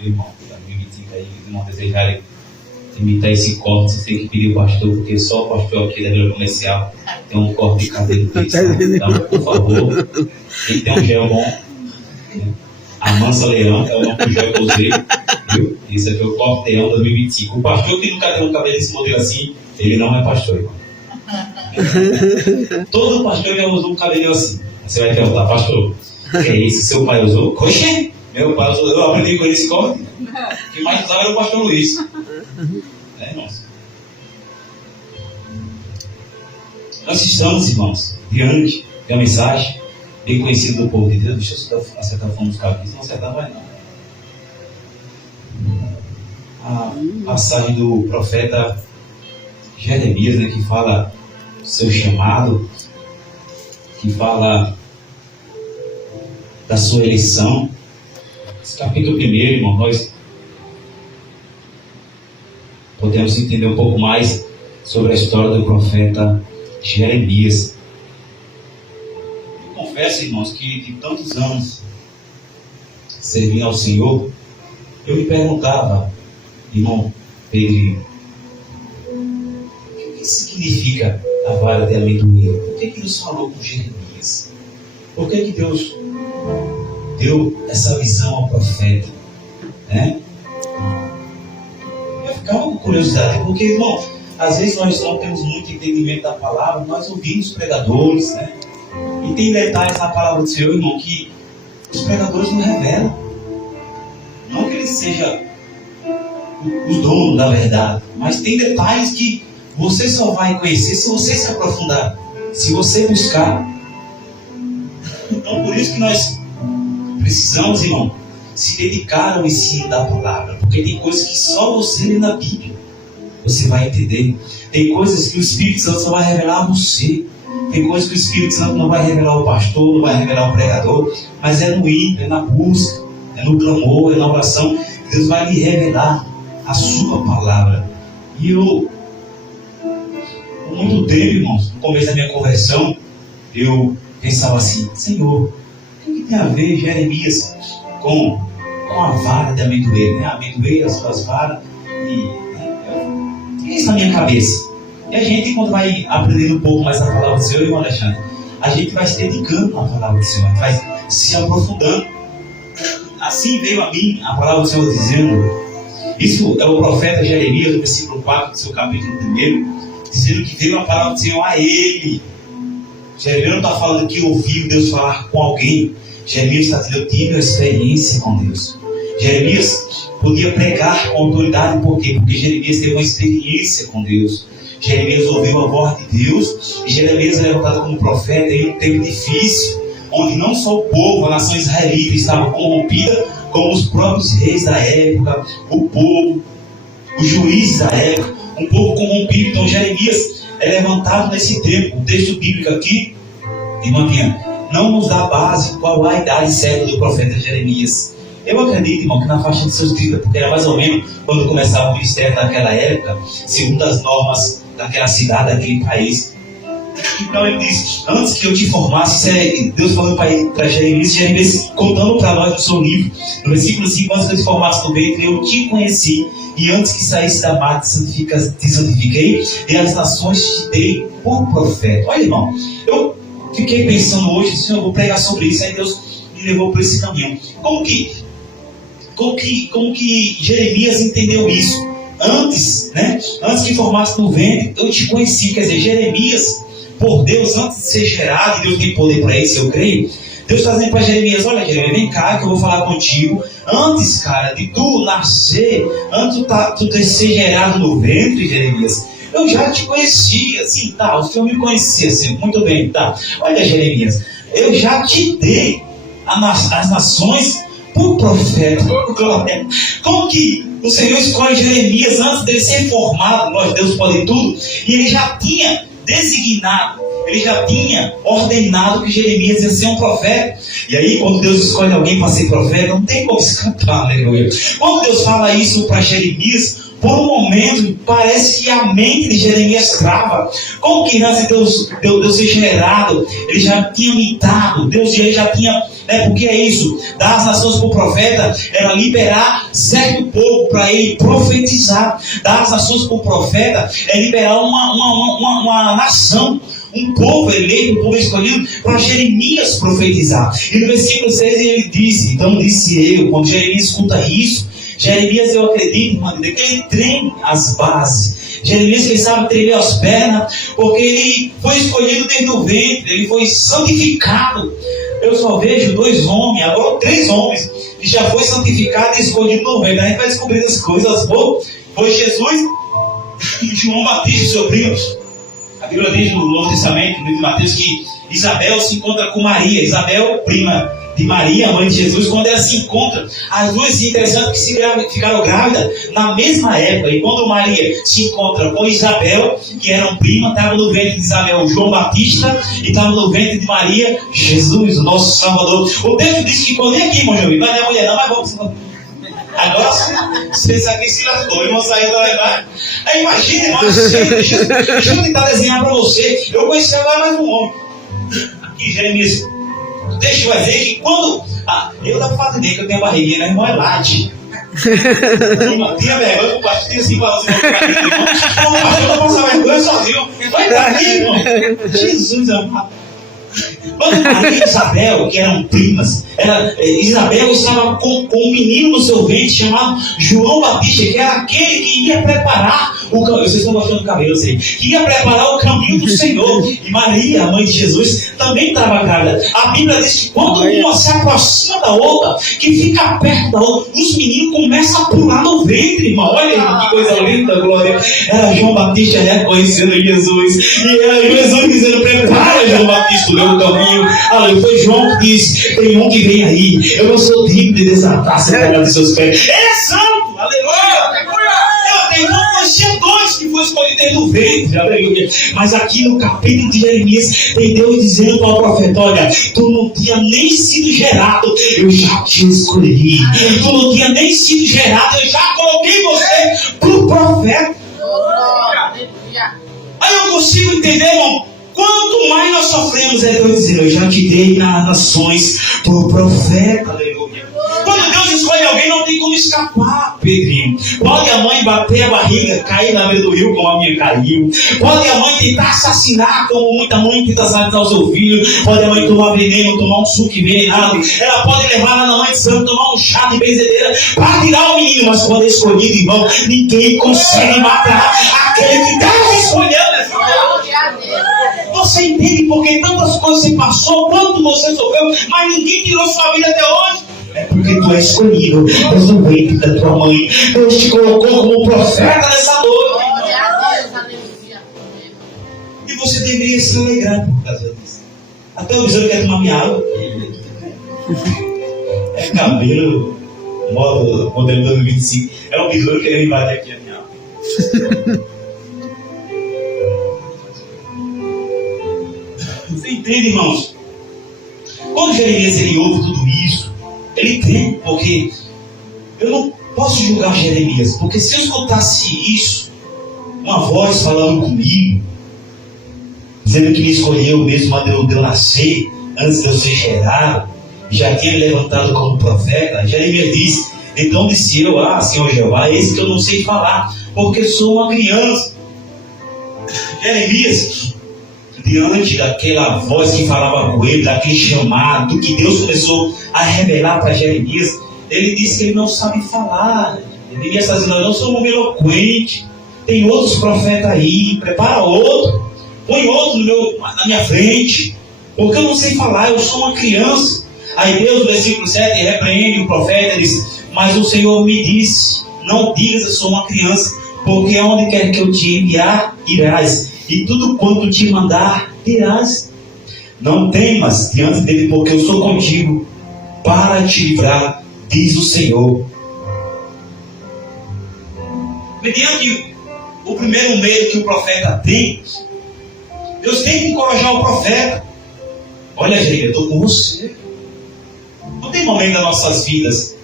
Irmão, 2025 aí, irmão, desejarem imitar esse corte, você tem que pedir o pastor, porque só o pastor aqui da Vila Comercial tem um corte de cabelo desse. Então, por favor, quem tem um gel bom, a Mansa Leão, é o nome do gel que eu usei, viu? Isso aqui é o Corteão 2025. O pastor que nunca tem um cabelo desse modelo assim, ele não é pastor, irmão. Todo pastor já usou um cabelo assim. Você vai perguntar, pastor, que é isso? Seu pai usou? Oxê! Meu pai usou, eu aprendi com ele esse corte. O que mais usava era o pastor Luiz. Irmãos? Nós estamos, irmãos, diante de uma mensagem bem conhecida do povo de Deus. Deixa eu acertar o fundo dos cabelos, não acertar vai não. A passagem do profeta Jeremias, né, que fala do seu chamado, que fala da sua eleição. Esse capítulo 1, irmão, nós podemos entender um pouco mais sobre a história do profeta Jeremias. Eu confesso, irmãos, que de tantos anos servindo ao Senhor, eu me perguntava, irmão Pedrinho, o que significa a vara de amendoim? Por que Deus falou com Jeremias? Por que Deus deu essa visão ao profeta? Né? Eu ficava com curiosidade, porque, irmão, às vezes nós não temos muito entendimento da palavra, nós ouvimos pregadores, né? E tem detalhes na palavra do Senhor, irmão, que os pregadores não revelam. Não que ele seja o dono da verdade, mas tem detalhes que você só vai conhecer se você se aprofundar, se você buscar. Então, por isso que nós precisamos, irmão, se dedicar ao ensino da palavra, porque tem coisas que só você lê na Bíblia você vai entender. Tem coisas que o Espírito Santo só vai revelar a você. Tem coisas que o Espírito Santo não vai revelar ao pastor, não vai revelar ao pregador, mas é no ímpeto, é na busca, é no clamor, é na oração. Deus vai lhe revelar a sua palavra. E eu, por muito tempo, irmãos, no começo da minha conversão, eu pensava assim: Senhor, o que tem a ver Jeremias com a vara de amendoeiro, né? Amendoeiro, as suas varas, e isso na minha cabeça. E a gente, quando vai aprendendo um pouco mais a palavra do Senhor, irmão Alexandre, a gente vai se dedicando à palavra do Senhor, vai se aprofundando. Assim veio a mim a palavra do Senhor dizendo, isso é o profeta Jeremias, no versículo 4 do seu capítulo 1, dizendo que veio a palavra do Senhor a ele. Jeremias não está falando que ouviu Deus falar com alguém. Jeremias está dizendo: eu tive uma experiência com Deus. Jeremias podia pregar com autoridade, por quê? Porque Jeremias teve uma experiência com Deus. Jeremias ouviu a voz de Deus, e Jeremias é levantado como profeta em um tempo difícil, onde não só o povo, a nação israelita estava corrompida, como os próprios reis da época, o povo, os juízes da época, um povo corrompido. Então Jeremias é levantado nesse tempo. O texto bíblico aqui, irmã Pia, não nos dá base qual a idade certa do profeta Jeremias. Eu acredito, irmão, que na faixa de seus 30, porque era mais ou menos quando começava o ministério naquela época, segundo as normas daquela cidade, daquele país. Então ele diz: antes que eu te formasse, Deus falando para Jeremias, Jeremias contando para nós no seu livro, no versículo 5, antes que eu te formasse no ventre, eu te conheci, e antes que saísse da mar, te santifiquei, e as nações te dei por profeta. Olha, irmão, eu fiquei pensando hoje, Senhor, eu vou pregar sobre isso, aí Deus me levou por esse caminho. Como que Jeremias entendeu isso? Antes, né? Antes que formasse no ventre, eu te conheci. Quer dizer, Jeremias, por Deus, antes de ser gerado, Deus tem poder para isso, eu creio. Deus está dizendo para Jeremias: olha, Jeremias, vem cá que eu vou falar contigo. Antes, cara, de tu nascer, antes de tu ser gerado no ventre, Jeremias, eu já te conhecia, assim, tá, o Senhor me conhecia, assim, muito bem, tá. Olha, Jeremias, eu já te dei as nações por profeta. Como que o Senhor escolhe Jeremias antes de ser formado? Nós, Deus pode tudo, e ele já tinha designado, ele já tinha ordenado que Jeremias ia ser um profeta. E aí, quando Deus escolhe alguém para ser profeta, não tem como escapar, aleluia. Quando Deus fala isso para Jeremias, por um momento, parece que a mente de Jeremias trava. Como que antes de Deus ser gerado, ele já tinha mitado, Deus já tinha, porque é isso, dar as nações para o profeta, era liberar certo povo para ele profetizar. Dar as nações para o profeta é liberar uma nação, um povo eleito, um povo escolhido, para Jeremias profetizar. E no versículo 6 ele disse, então disse eu, quando Jeremias escuta isso, Jeremias, eu acredito, irmão, que ele treme as bases. Jeremias, quem sabe, tremeu as pernas, porque ele foi escolhido desde o ventre, ele foi santificado. Eu só vejo 2 homens, agora 3 homens, que já foi santificado e escolhido no ventre. A gente vai descobrir as coisas boas. Foi Jesus e João Batista, seu primo. A Bíblia diz no Novo Testamento, no livro de Mateus, que Isabel se encontra com Maria. Isabel, prima de Maria, mãe de Jesus. Quando elas se encontram, as duas, interessante que ficaram grávidas na mesma época. E quando Maria se encontra com Isabel, que eram prima, estava no ventre de Isabel João Batista, e estava no ventre de Maria Jesus, o nosso Salvador. O texto diz que quando aqui, irmão João, vai dar mulher, não, mas vamos. Agora vocês aqui se lascou, irmão, saiu da verdade. Aí imagina, irmão, deixa eu tentar desenhar para você. Eu conheci agora mais um homem. Aqui, Jeremias. Deixa eu ver que quando. Eu dá para entender que eu tenho a barriguinha, né, irmão? É latte. Tinha vergonha, o pastor tinha assim para você. Não, pastor, eu não posso vergonha sozinho. Vai daqui, irmão. Jesus amado. Quando Maria e Isabel, que eram primas, Isabel estava com um menino no seu ventre chamado João Batista, que era aquele que ia preparar o caminho. Vocês estão gostando do cabelo, eu sei. Que ia preparar o caminho do Senhor. E Maria, a mãe de Jesus, também estava grávida. A Bíblia diz que quando uma se aproxima da outra, que fica perto da outra, os meninos começam a pular no ventre, irmão. Olha aí, que coisa linda, glória. Era João Batista reconhecendo Jesus. E era Jesus dizendo: prepara, João Batista, o meu caminho. Aleluia. Foi João que disse: tem um que vem aí. Eu não sou digno de desatar a sandália dos seus pés. Ele é santo. Aleluia. Tinha 2 que foi escolhido desde o ventre, aleluia. Mas aqui no capítulo de Jeremias, tem Deus dizendo para o profeta: olha, tu não tinha nem sido gerado, eu já te escolhi. Tu não tinha nem sido gerado, eu já coloquei você para o profeta. Aí eu consigo entender, irmão. Quanto mais nós sofremos, é Deus dizendo: eu já te dei nas nações para o profeta, aleluia. Quando Deus escolhe alguém, não tem como escapar, Pedrinho. Pode a mãe bater a barriga, cair na beira do rio, como a minha caiu. Pode a mãe tentar assassinar, como muita mãe tenta assassinar o seu filho. Pode a mãe tomar veneno, tomar um suco envenenado. Ela pode levar lá na mãe de santo, tomar um chá de benzedeira para tirar o menino. Mas quando é escolhido, irmão, ninguém consegue matar aquele que está escolhendo. Você entende porque tantas coisas você passou, quanto você sofreu, mas ninguém tirou sua vida até hoje? É porque tu é escolhido desde o ventre da tua mãe. Deus te colocou como profeta nessa noite. E você deveria se alegrar por causa disso. Até o besouro quer tomar minha água. É cabelo, modelo 2025. É um besouro querendo invadir aqui a minha água. Você entende, irmãos? Quando Jeremias ele ouve tudo isso, ele tem, porque eu não posso julgar Jeremias, porque se eu escutasse isso, uma voz falando comigo, dizendo que me escolheu mesmo antes de eu nascer, antes de eu ser gerado, já tinha me levantado como profeta, Jeremias diz: então disse eu: Senhor Jeová, esse que eu não sei falar, porque sou uma criança. Jeremias, diante daquela voz que falava com ele, daquele chamado que Deus começou a revelar para Jeremias, ele disse que ele não sabe falar. Jeremias está dizendo: eu não sou um homem eloquente, tem outros profetas aí, prepara outro, põe outro na minha frente, porque eu não sei falar, eu sou uma criança. Aí Deus, no versículo 7, repreende o profeta e diz: mas o Senhor me disse, não digas eu sou uma criança, porque aonde quer que eu te enviar, irás, e tudo quanto te mandar, dirás. Não temas diante dele, porque eu sou contigo para te livrar, diz o Senhor. Mediante o primeiro medo que o profeta tem, Deus tem que encorajar o profeta. Olha, Jeremias, eu estou com você. Não tem momento das nossas vidas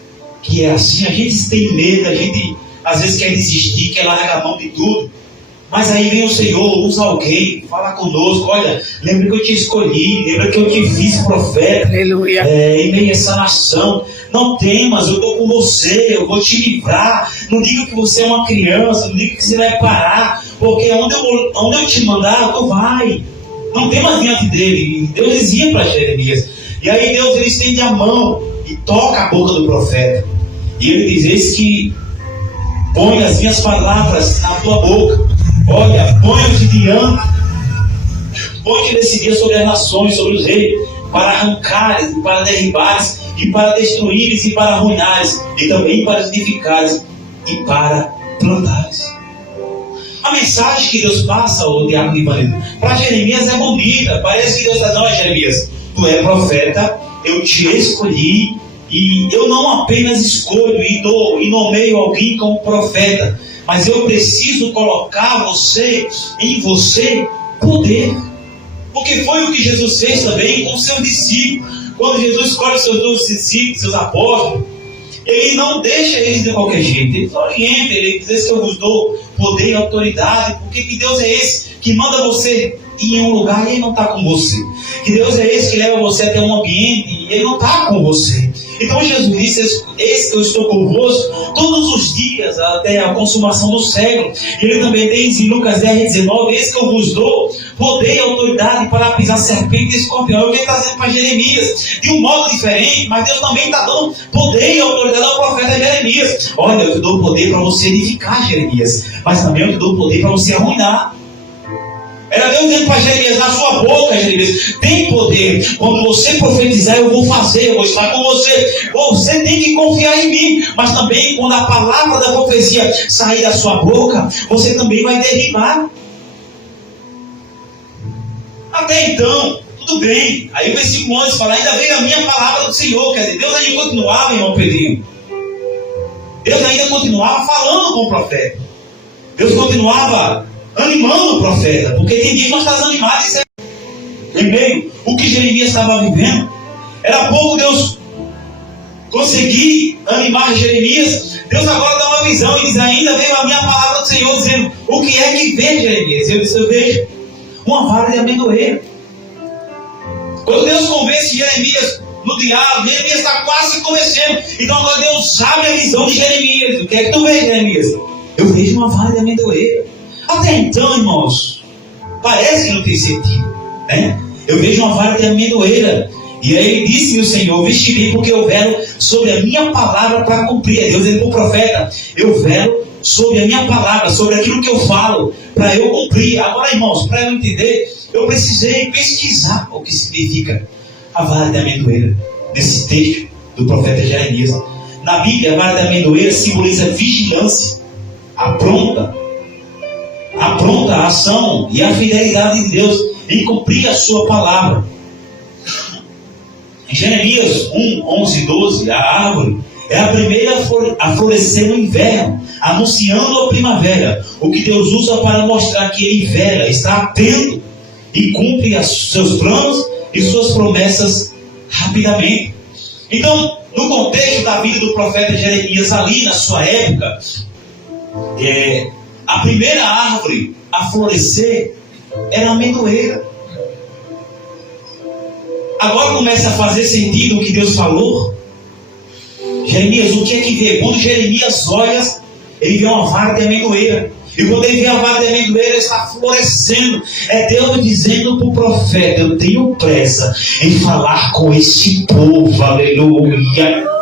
que é assim, a gente tem medo, a gente às vezes quer desistir, quer largar a mão de tudo. Mas aí vem o Senhor, usa alguém, fala conosco. Olha, lembra que eu te escolhi, lembra que eu te fiz profeta. Aleluia. Em meio a essa nação. Não temas, eu estou com você, eu vou te livrar. Não diga que você é uma criança, não diga que você vai parar, porque onde eu te mandar, tu vai. Não temas diante dele. Deus dizia para Jeremias. E aí Deus ele estende a mão e toca a boca do profeta. E ele diz: eis que põe as minhas palavras na tua boca. Olha, põe-te diante, põe-te nesse dia sobre as nações, sobre os reis, para arrancares, e para derribares, e para destruíres, e para arruinares, e também para edificares, e para plantares. A mensagem que Deus passa, o diácono Ivanildo, para Jeremias é bonita. Parece que Deus está dizendo: Jeremias, tu é profeta, eu te escolhi, e eu não apenas escolho e nomeio alguém como profeta, mas eu preciso colocar em você poder. Porque foi o que Jesus fez também com seus discípulos. Quando Jesus escolhe seus 12 discípulos, seus apóstolos, ele não deixa eles de qualquer jeito. Ele orienta, ele diz que eu vos dou poder e autoridade. Porque que Deus é esse que manda você ir em um lugar e ele não está com você? Que Deus é esse que leva você até um ambiente e ele não está com você? Então Jesus disse: eis que eu estou convosco todos os dias até a consumação do século. Ele também diz em Lucas 10:19: eis que eu vos dou poder e autoridade para pisar serpente e escorpião. É o que ele está dizendo para Jeremias, de um modo diferente, mas Deus também está dando poder e autoridade ao profeta Jeremias. Olha, eu te dou poder para você edificar, Jeremias, mas também eu te dou poder para você arruinar. Era Deus dizendo para Jeremias: na sua boca, Jeremias, tem poder. Quando você profetizar, eu vou fazer, eu vou estar com você. Você tem que confiar em mim. Mas também, quando a palavra da profecia sair da sua boca, você também vai derribar. Até então, tudo bem. Aí o versículo 11 fala: ainda veio a minha palavra do Senhor. Quer dizer, Deus ainda continuava, irmão Pedrinho. Deus ainda continuava falando com o profeta. Deus continuava animando o profeta, porque tem dia que nós estamos animados em meio o que Jeremias estava vivendo. Era pouco Deus conseguir animar Jeremias. Deus agora dá uma visão e diz: ainda veio a minha palavra do Senhor dizendo: o que é que vê, Jeremias? Eu disse: eu vejo uma vara de amendoeira. Quando Deus convence Jeremias no diálogo, Jeremias está quase se convencendo. Então agora Deus abre a visão de Jeremias. O que é que tu vê, Jeremias? Eu vejo uma vara de amendoeira. Até então, irmãos, parece que não tem sentido, né? Eu vejo uma vara de amendoeira. E aí ele disse o Senhor: vestirei, porque eu velo sobre a minha palavra para cumprir. É Deus dizendo para o profeta: eu velo sobre a minha palavra, sobre aquilo que eu falo, para eu cumprir. Agora, irmãos, para eu entender, eu precisei pesquisar o que significa a vara de amendoeira, nesse texto do profeta Jeremias. Na Bíblia, a vara de amendoeira simboliza vigilância, apronta a ação e a fidelidade de Deus em cumprir a sua palavra. Em Jeremias 1, 11 e 12, a árvore é a primeira a florescer no inverno, anunciando a primavera, o que Deus usa para mostrar que Ele vela, está atento e cumpre seus planos e suas promessas rapidamente. Então, no contexto da vida do profeta Jeremias, ali na sua época, a primeira árvore a florescer era a amendoeira. Agora começa a fazer sentido o que Deus falou. Jeremias, o que é que vê? Quando Jeremias olha, ele vê uma vara de amendoeira. E quando ele vê a vara de amendoeira, está florescendo. É Deus dizendo para o profeta: eu tenho pressa em falar com este povo. Aleluia.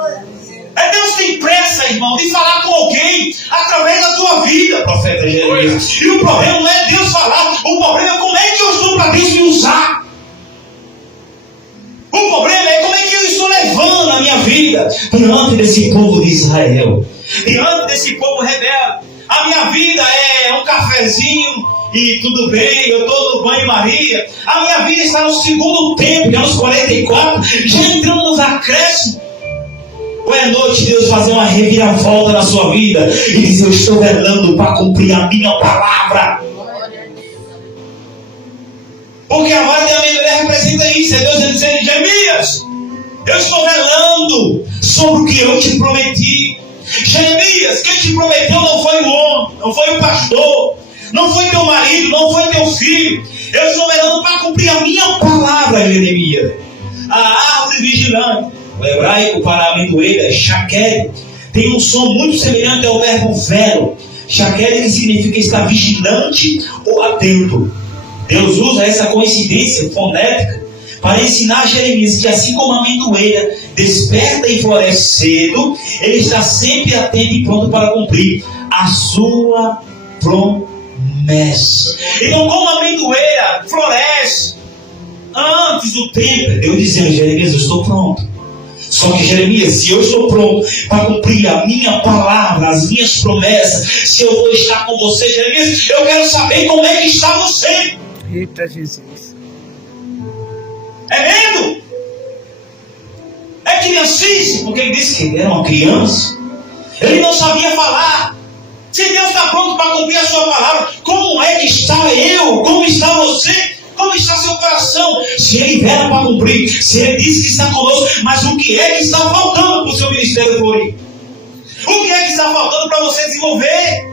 É Deus tem pressa, irmão, de falar com alguém através da tua vida, profeta Jeremias. E o problema não é Deus falar, o problema é como é que eu estou para Deus me usar. O problema é como é que eu estou levando a minha vida diante desse povo de Israel, diante desse povo rebelde. A minha vida é um cafezinho e tudo bem, eu estou no banho-maria. A minha vida está no segundo tempo, já nos 44, já entramos nos acréscimos. Ou é noite Deus fazer uma reviravolta na sua vida e dizer: eu estou velando para cumprir a minha palavra. Isso é Deus dizendo: Jeremias, eu estou velando sobre o que eu te prometi. Jeremias, quem te prometeu não foi o homem, não foi o pastor, não foi teu marido, não foi teu filho. Eu estou velando para cumprir a minha palavra, Jeremias. A árvore vigilante, o hebraico para amendoeira, shaqued, tem um som muito semelhante ao verbo velo. Shaqued, que significa estar vigilante ou atento. Deus usa essa coincidência fonética para ensinar a Jeremias que, assim como a amendoeira desperta e floresce cedo, ele está sempre atento e pronto para cumprir a sua promessa. Então, como a amendoeira floresce antes do tempo, Deus dizendo: Jeremias, eu estou pronto. Só que, Jeremias, se eu estou pronto para cumprir a minha palavra, as minhas promessas, se eu vou estar com você, Jeremias, eu quero saber como é que está você. Eita, Jesus. É medo? É criancice? Porque ele disse que ele era uma criança. Ele não sabia falar. Se Deus está pronto para cumprir a sua palavra, como é que está eu? Como está você? Como está seu coração? Se ele vela para cumprir, se ele disse que está conosco, mas o que é que está faltando para o seu ministério florir? O que é que está faltando para você desenvolver?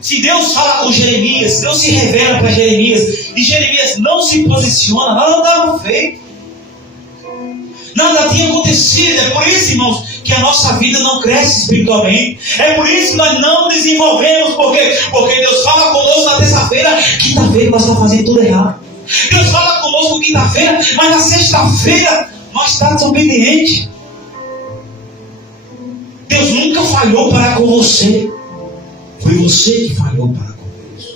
Se Deus fala com Jeremias, Deus se revela para Jeremias, e Jeremias não se posiciona, nada estava feito. Nada tinha acontecido. É por isso, irmãos, que a nossa vida não cresce espiritualmente. É por isso que nós não desenvolvemos. Por quê? Porque Deus fala conosco na terça-feira, quinta-feira nós estamos fazendo tudo errado. Deus fala conosco quinta-feira, mas na sexta-feira nós estamos desobedientes. Deus nunca falhou para com você. Foi você que falhou para com Deus.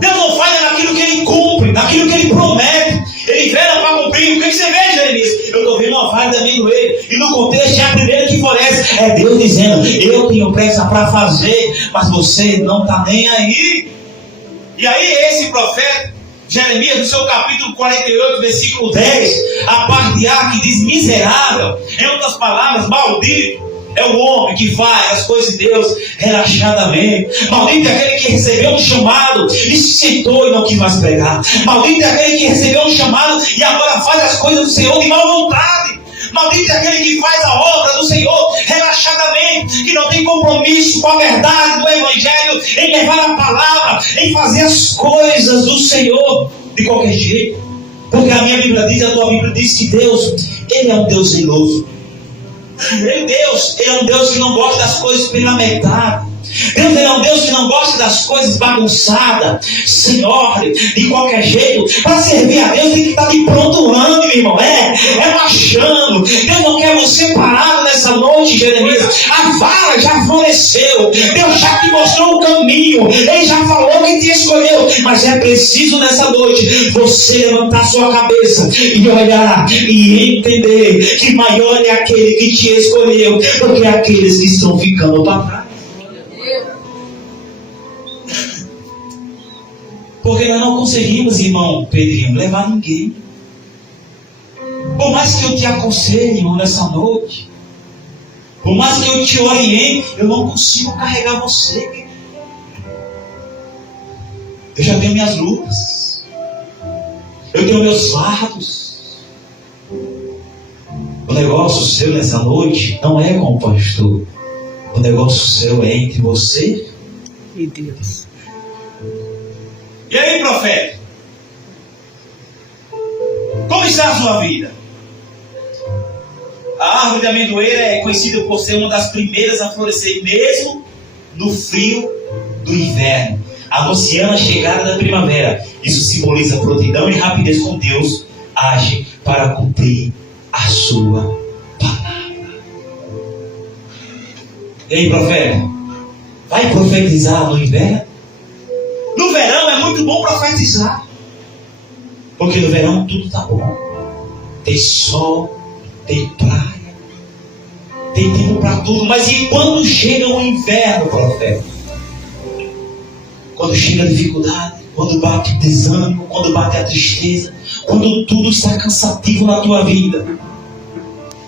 Deus não falha naquilo que Ele cumpre, naquilo que Ele promete. Ele vela para cumprir. O que você vê, Jeremias? Eu estou vendo uma vara de amendoeira. E no contexto é a primeira que floresce. É Deus dizendo: eu tenho pressa para fazer, mas você não está nem aí. E aí esse profeta, Jeremias, no seu capítulo 48, versículo 10, a parte A que diz miserável, em outras palavras, maldito é o homem que faz as coisas de Deus relaxadamente. Maldito é aquele que recebeu um chamado e se sentou e não quis mais pregar. Maldito é aquele que recebeu um chamado e agora faz as coisas do Senhor de má vontade. Maldito é aquele que faz a obra do Senhor relaxadamente, que não tem compromisso com a verdade do Evangelho, em levar a palavra, em fazer as coisas do Senhor de qualquer jeito. Porque a minha Bíblia diz, a tua Bíblia diz que Deus, Ele é um Deus zeloso. Ele é um Deus que não gosta das coisas pela metade. Deus é um Deus que não gosta das coisas bagunçadas, sem ordem, de qualquer jeito. Para servir a Deus tem que estar de pronto ânimo, irmão. É marchando. Deus não quer você parado nessa noite, Jeremias. A vara já floresceu. Deus já te mostrou o caminho. Ele já falou que te escolheu. Mas é preciso nessa noite você levantar sua cabeça e olhar e entender que maior é aquele que te escolheu do que aqueles que estão ficando para trás. Porque nós não conseguimos, irmão Pedrinho, levar ninguém. Por mais que eu te aconselhe, irmão, nessa noite, por mais que eu te oriente, eu não consigo carregar você. Eu já tenho minhas lutas. Eu tenho meus fardos. O negócio seu nessa noite não é com o pastor. O negócio seu é entre você e Deus. E aí, profeta? Como está a sua vida? A árvore de amendoeira é conhecida por ser uma das primeiras a florescer, mesmo no frio do inverno, anunciando a chegada da primavera. Isso simboliza prontidão e rapidez com Deus age para cumprir a sua palavra. E aí, profeta? Vai profetizar no inverno? No verão é muito bom profetizar. Porque no verão tudo está bom. Tem sol, tem praia, tem tempo para tudo. Mas e quando chega o inverno, profeta? Quando chega a dificuldade, quando bate o desânimo, quando bate a tristeza, quando tudo está cansativo na tua vida,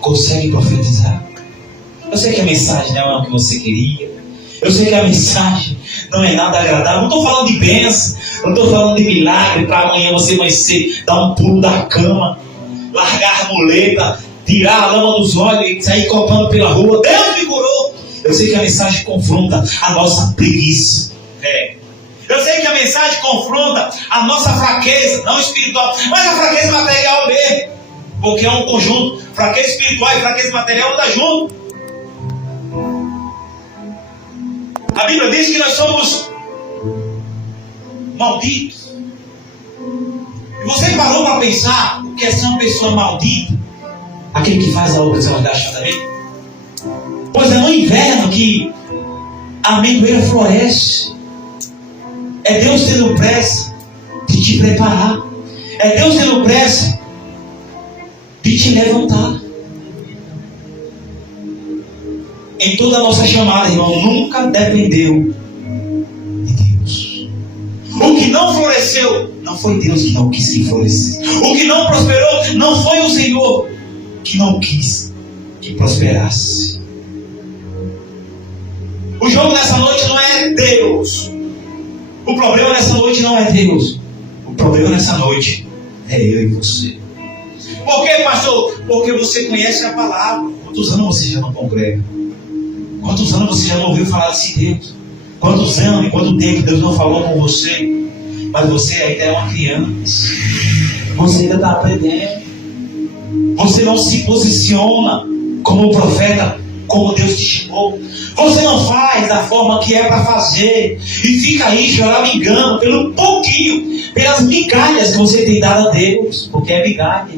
consegue profetizar? Eu sei que a mensagem não é o que você queria. Eu sei que a mensagem não é nada agradável. Não estou falando de bênção, não estou falando de milagre para amanhã você vai ser, dar um pulo da cama, largar a muleta, tirar a lama dos olhos e sair cortando pela rua. Deus me curou. Eu sei que a mensagem confronta a nossa preguiça. Eu sei que a mensagem confronta a nossa fraqueza, não espiritual, mas a fraqueza material mesmo. Porque é um conjunto. Fraqueza espiritual e fraqueza material andam junto. A Bíblia diz que nós somos malditos. E você parou para pensar o que é ser uma pessoa maldita? Aquele que faz a obra da também? Pois é no inverno que a amendoeira floresce. É Deus tendo pressa de te preparar. É Deus tendo pressa de te levantar. Em toda a nossa chamada, irmão, nunca dependeu de Deus. O que não floresceu, não foi Deus que não quis que florescesse. O que não prosperou, não foi o Senhor que não quis que prosperasse. O jogo nessa noite não é Deus. O problema nessa noite não é Deus. O problema nessa noite é eu e você. Por quê, pastor? Porque você conhece a palavra. Quantos anos você já não congrega? Quantos anos você já não ouviu falar desse Deus? Quantos anos e quanto tempo Deus não falou com você? Mas você ainda é uma criança. Você ainda está aprendendo. Você não se posiciona como profeta, como Deus te chamou. Você não faz da forma que é para fazer. E fica aí choramingando pelo pouquinho, pelas migalhas que você tem dado a Deus. Porque é migalha.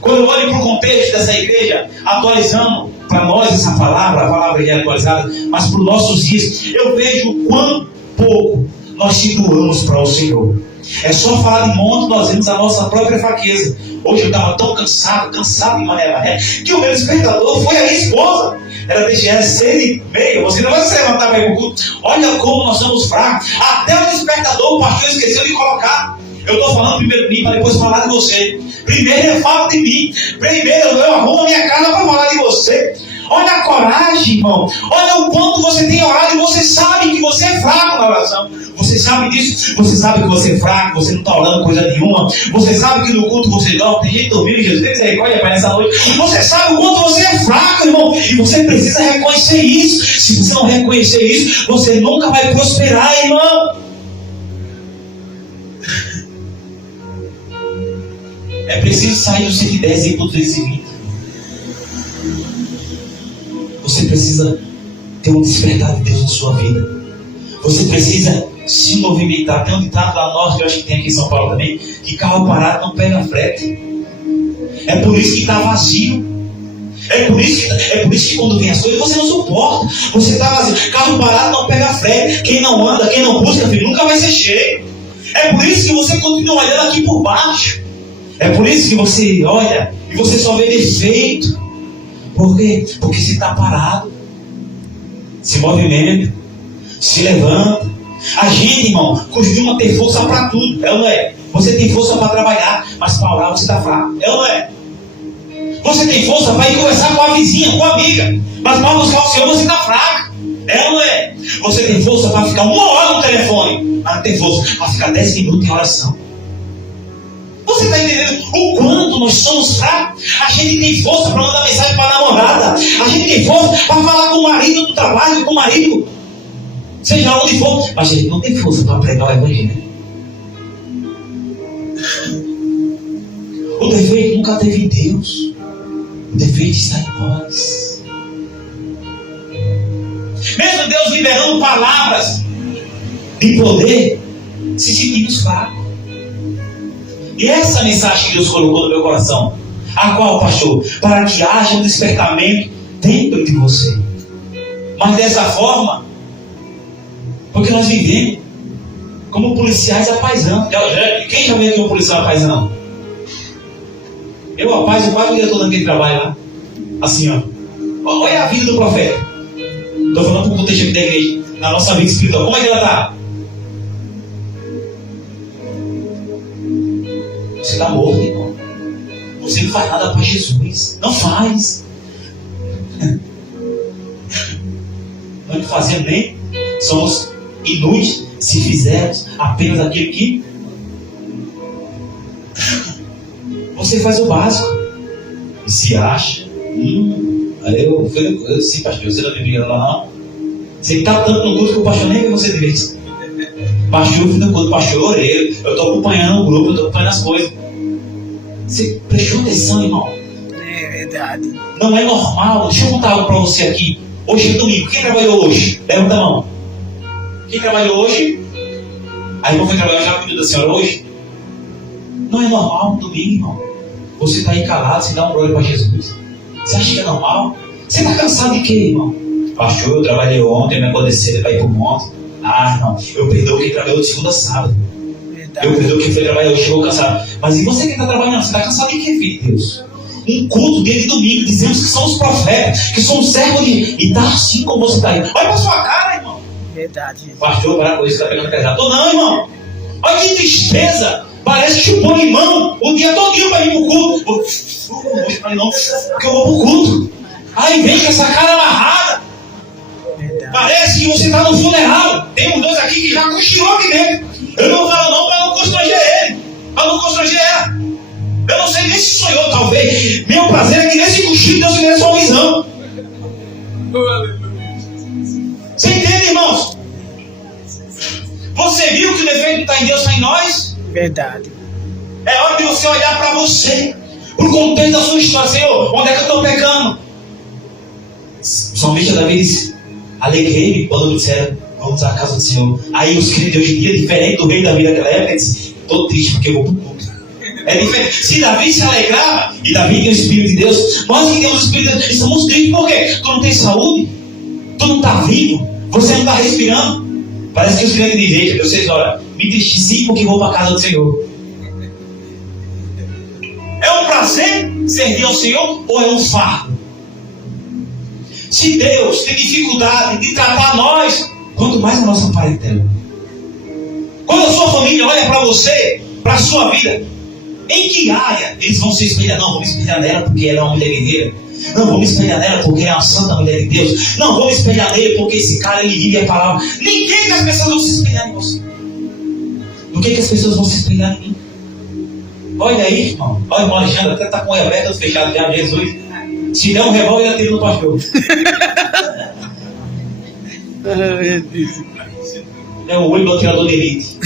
Quando eu olho para o contexto dessa igreja, atualizando para nós essa palavra, a palavra é atualizada, mas para os nossos dias, eu vejo quão pouco nós te doamos para o Senhor. É só falar de monte, nós vemos a nossa própria fraqueza. Hoje eu estava tão cansado de maneira que o meu despertador foi a minha esposa. Ela disse, 6h30, você não vai se levantar para ir para o culto. Olha como nós somos fracos. Até o despertador o pastor esqueceu de colocar. Eu estou falando primeiro de mim para depois falar de você. Primeiro eu falo de mim. Primeiro eu arrumo a minha casa para falar de você. Olha a coragem, irmão. Olha o quanto você tem orado e você sabe que você é fraco na oração. Você sabe disso. Você sabe que você é fraco. Você não está orando coisa nenhuma. Você sabe que no culto você dorme. Tem gente dormindo. Jesus tem misericórdia para essa noite. Você sabe o quanto você é fraco, irmão. E você precisa reconhecer isso. Se você não reconhecer isso, você nunca vai prosperar, irmão. É preciso sair do 110 e ir para o 320. Você precisa ter um despertar de Deus na sua vida. Você precisa se movimentar. Tem um ditado lá norte, eu acho que tem aqui em São Paulo também, que carro parado não pega frete. É por isso que está vazio. É por isso que quando vem as coisas você não suporta. Você está vazio. Carro parado não pega frete. Quem não anda, quem não busca, filho, nunca vai ser cheio. É por isso que você continua olhando aqui por baixo. É por isso que você olha e você só vê defeito. Por quê? Porque você está parado. Se movimenta. Se levanta. A gente, irmão, costuma ter força para tudo. É ou não é? Você tem força para trabalhar, mas para orar você está fraco. É ou não é? Você tem força para ir conversar com a vizinha, com a amiga, mas para buscar o Senhor você está fraco. É ou não é? Você tem força para ficar 1 hora no telefone, mas não tem força para ficar 10 minutos em oração. Você está entendendo o quanto nós somos fracos? A gente tem força para mandar mensagem para a namorada. A gente tem força para falar com o marido do trabalho, com o marido, seja onde for. Mas a gente não tem força para pregar o evangelho. O defeito nunca teve em Deus. O defeito está em nós. Mesmo Deus liberando palavras de poder, se sentimos fracos. E essa mensagem que Deus colocou no meu coração, a qual, pastor? Para que haja um despertamento dentro de você. Mas dessa forma, porque nós vivemos como policiais apaisando. Quem já veio aqui um policial apaisando? Eu apaiso quase o dia todo naquele trabalho lá. Assim, ó. Olha a vida do profeta. Estou falando para o contexto aqui da igreja. Na nossa vida espiritual. Como é que ela está? Você está morto, irmão. Você não faz nada para Jesus. Não faz. Não fazemos nem. Somos inúteis se fizermos apenas aquilo que você faz o básico. E se acha, eu sim, pastor, você não me liga lá não. Você está tanto no curso que o pastor nem vê você de vez. Pastor, eu fui no culto, pastor, eu orei, eu estou acompanhando o grupo, eu estou acompanhando as coisas. Você prestou atenção, irmão? É verdade. Não é normal. Deixa eu contar algo para você aqui. Hoje é domingo. Quem trabalhou hoje? Levanta a mão. Quem trabalhou hoje? A irmã foi trabalhar já cuidou da senhora hoje? Não é normal no domingo, irmão. Você está aí calado, você dá um glória para Jesus. Você acha que é normal? Você está cansado de quê, irmão? Pastor, eu trabalhei ontem, me acordei cedo para ir para o monte. Irmão, eu perdoo quem trabalhou de segunda a sábado. Eu perdoo quem foi trabalhar hoje, chegou cansado. Mas e você que está trabalhando? Você está cansado de quê, filho de Deus? Um culto dia de domingo, dizemos que somos profetas, que somos servos de... E está assim como você está aí. Olha para sua cara, irmão. Verdade. Pastor, para com isso, está pegando pesado. Não, irmão. Olha que tristeza. Parece que chupou limão o dia todinho para ir para o culto. Hoje para não, porque eu vou para o culto. Aí vem com essa cara amarrada. Verdade. Parece que você está no funeral. Tem dois aqui que já cochilou aqui dentro. Eu não falo não para não constranger ele. Para não constranger ela. Eu não sei nem se sonhou, talvez. Meu prazer é que nesse cochilo Deus me dê sua visão. Você entende, irmãos? Você viu que o defeito está em Deus, está em nós? Verdade. É hora de você olhar para você, para o contexto da sua história. Senhor, onde é que eu estou pecando? Somente Davi disse: alegrei-me quando me disseram, vamos à casa do Senhor. Aí os crentes hoje em dia, diferente do rei Davi daquela época, disse: estou triste porque eu vou para o culto. É diferente. Se Davi se alegrava, e Davi tem o Espírito de Deus, nós que temos o Espírito de Deus, estamos tristes. Por quê? Tu não tem saúde, tu não está vivo, você não está respirando. Parece que os crentes de igreja, vocês olham, me entristeci porque vou para a casa do Senhor. É um prazer servir ao Senhor ou é um fardo? Se Deus tem dificuldade de tratar nós, quanto mais a nossa parentela. Quando a sua família olha para você, para a sua vida, em que área eles vão se espelhar? Não, vou me espelhar nela porque ela é uma mulher guerreira. Não, vou me espelhar nela porque ela é uma santa mulher de Deus. Não, vou me espelhar nele porque esse cara ele vive a palavra. Ninguém que as pessoas vão se espelhar em você. No que as pessoas vão se espelhar em mim? Olha aí, irmão. Olha, irmão Alexandre, até está com o olho aberto, fechado já, Jesus. Se der um revólver, eu tiro no pastor. É o olho do atirador de elite.